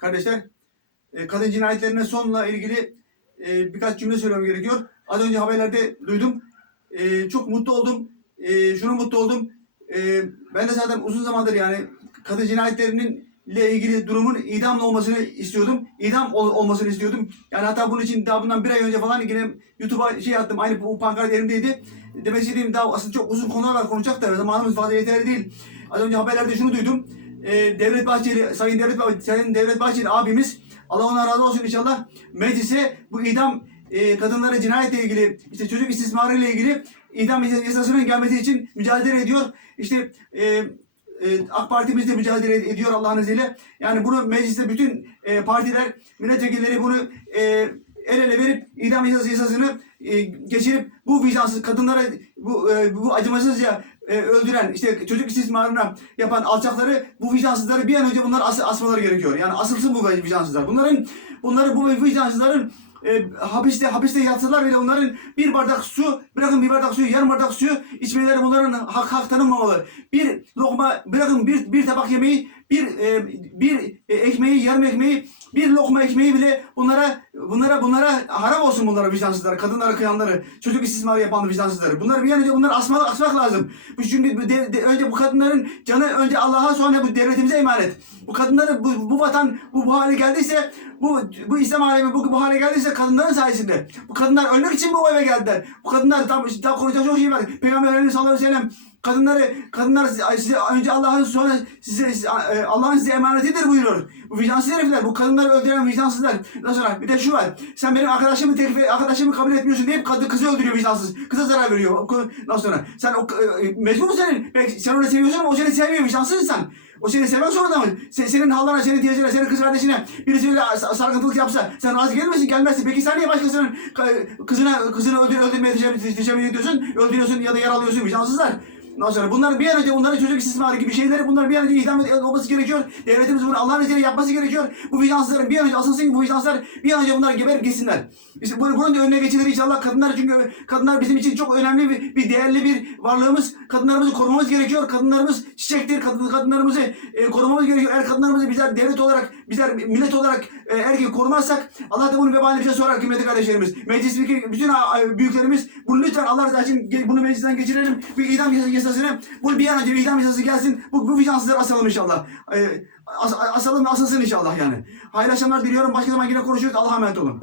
kardeşler. E, kadın cinayetlerine sonla ilgili e, birkaç cümle söylemem gerekiyor. Az önce haberlerde duydum. E, çok mutlu oldum. Şunu mutlu oldum. Ben de zaten uzun zamandır yani kadın cinayetlerinin ile ilgili durumun idamla olmasını istiyordum. İdam ol- olmasını istiyordum. Yani hatta bunun için daha bundan bir ay önce falan yine YouTube'a şey attım. Aynı bu pankart elimdeydi. Demek istediğim daha aslında çok uzun konular var konuşacak da zamanımız fazla yeterli değil. Az önce haberlerde şunu duydum. Ee, Devlet Bahçeli, Sayın Devlet, Sayın Devlet Bahçeli abimiz Allah ona razı olsun inşallah meclise bu idam e, kadınlara cinayetle ilgili işte çocuk istismarı ile ilgili idam yasasının gelmesi için mücadele ediyor. İşte e, e, AK Parti'miz de mücadele ediyor Allah'ın izniyle. Yani bunu mecliste bütün e, partiler, milletvekilleri bunu e, el ele verip idam yasası yasasını e, geçirip bu vicdansız kadınlara bu e, bu acımasızca e, öldüren işte çocuk istismarına yapan alçakları bu vicdansızları bir an önce bunlar as, asmaları gerekiyor. Yani asılsın bu vicdansızlar. Bunların bunları bu vicdansızların e, hapiste hapiste yatsalar bile onların bir bardak su bırakın bir bardak suyu yarım bardak suyu içmeleri bunların hak hak tanınmamalı. Bir lokma bırakın bir bir tabak yemeği bir e, bir e, ekmeği yarım ekmeği bir lokma ekmeği bile bunlara bunlara bunlara haram olsun bunlara vicdansızlar kadınlara kıyanları çocuk istismarı yapan vicdansızları bunları bir an önce bunları asmalı asmak lazım. Çünkü de- de- önce bu kadınların canı önce Allah'a sonra bu devletimize emanet. Bu kadınları bu, bu vatan bu, bu hale geldiyse bu bu İslam alemi bu, bu hale geldiyse kadınların sayesinde. Bu kadınlar ölmek için bu eve geldiler. Bu kadınlar tam tam konuşacak çok şey var. Peygamber Efendimiz sallallahu aleyhi ve sellem kadınları kadınlar size, önce Allah'ın sonra size e, Allah'ın size emanetidir buyuruyor. Bu vicdansız herifler, bu kadınları öldüren vicdansızlar. Ondan sonra bir de şu var. Sen benim arkadaşımı teklif arkadaşımı kabul etmiyorsun deyip kadın kızı öldürüyor vicdansız. Kıza zarar veriyor. Ondan sonra sen o e, mecbur senin? Sen onu seviyorsun ama o seni sevmiyor vicdansız insan. O seni seven sonra da mı? Se- senin halana, senin teyzene, senin kız kardeşine birisi öyle sa- sarkıntılık yapsa sen razı gelir misin? Gelmezsin. Peki sen niye başkasının ka- kızına kızını öldür, öldürmeye teşebbüs ediyorsun? Öldürüyorsun ya da yaralıyorsun vicdansızlar. Ondan sonra bunlar bir an önce bunların çocuk istismarı gibi şeyleri bunlar bir an önce idam olması gerekiyor. Devletimiz bunu Allah'ın izniyle yapması gerekiyor. Bu vicdansızların bir an önce asılsın bu vicdansızlar bir an önce bunlar geberip gitsinler. İşte bunu, bunun önüne geçilir inşallah kadınlar çünkü kadınlar bizim için çok önemli bir, bir değerli bir varlığımız. Kadınlarımızı korumamız gerekiyor. Kadınlarımız çiçektir. Kadın, kadınlarımızı e, korumamız gerekiyor. Eğer kadınlarımızı bizler devlet olarak, bizler millet olarak e, ki korumazsak Allah da bunun vebalini bize sorar kıymetli kardeşlerimiz. Meclisteki bütün büyüklerimiz bunu lütfen Allah rızası için bunu meclisten geçirelim. Bir idam yas- yasasını bunu bir an önce idam yasası gelsin. Bu, bu vicdansızları asalım inşallah. E, as- asalım asılsın inşallah yani. Hayırlı akşamlar diliyorum. Başka zaman yine konuşuruz. Allah'a emanet olun.